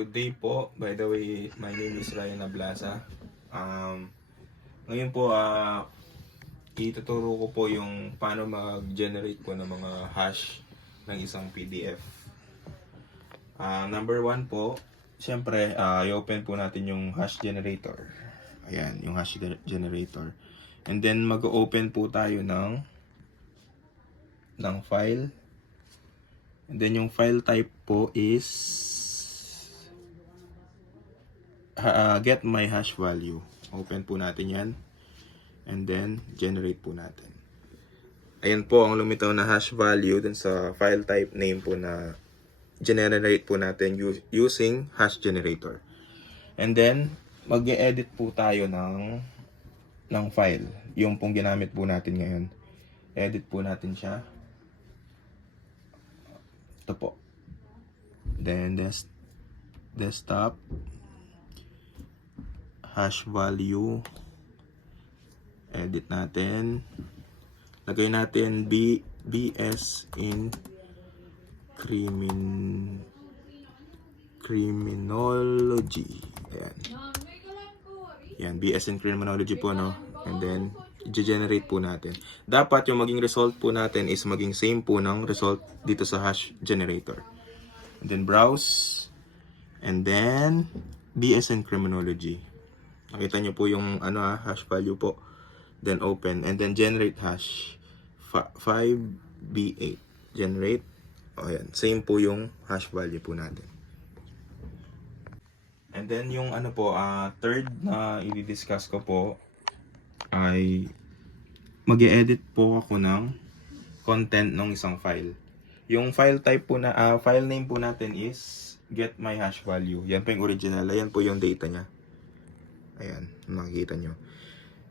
Good day po. By the way, my name is Ryan Ablasa. Ngayon po, ituturo ko po yung paano mag-generate po ng mga hash ng isang PDF. Number one po, syempre, i-open po natin yung hash generator. Ayan, yung hash generator. And then, mag-open po tayo ng file. And then, yung file type po is get my hash value. Open po natin yan. And then, generate po natin. Ayan po ang lumitaw na hash value dun sa file type name po na generate po natin using hash generator. And then, mag-e-edit po tayo ng file. Yung pong ginamit po natin ngayon. Edit po natin siya. Ito po. Then, desktop. Hash value. Edit natin. Lagay natin BS in criminology. Ayan. Yan, BS in criminology po, no? And then, i-generate po natin. Dapat yung maging result po natin is maging same po ng result dito sa hash generator. And then, browse. And then, BS in criminology. Nakita nyo po yung hash value po. Then, open. And then, generate hash. 5B8. Generate. O, ayan. Same po yung hash value po natin. And then, yung third na i-discuss ko po ay mag-e-edit po ako ng content ng isang file. Yung file type po na, file name po natin is get my hash value. Yan po yung original. Ayan po yung data niya. Ayan, makikita nyo.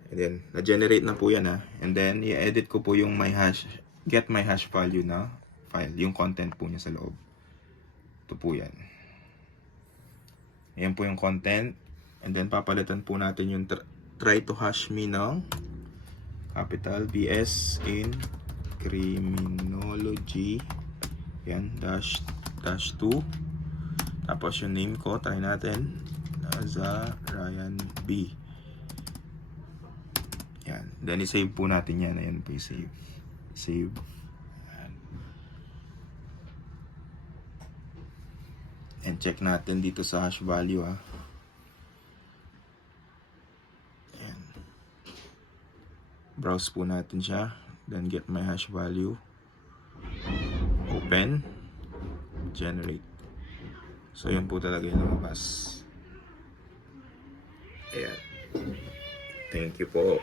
And then, na-generate na po yan And then, i-edit ko po yung get my hash value na file. Yung content po niya sa loob. Ito po yan. Ayan po yung content. And then, papalitan po natin yung try to hash me ng capital BS in criminology. Ayan, dash 2. Tapos yung name ko, try natin. Ryan B. Yan. Then, i-save po natin yan. Ayan po, i-save. Save. Ayan. And check natin dito sa hash value, Ayan. Browse po natin siya. Then, get my hash value. Open. Generate. So, yun po talaga yung lumabas. Ayan. Thank you po.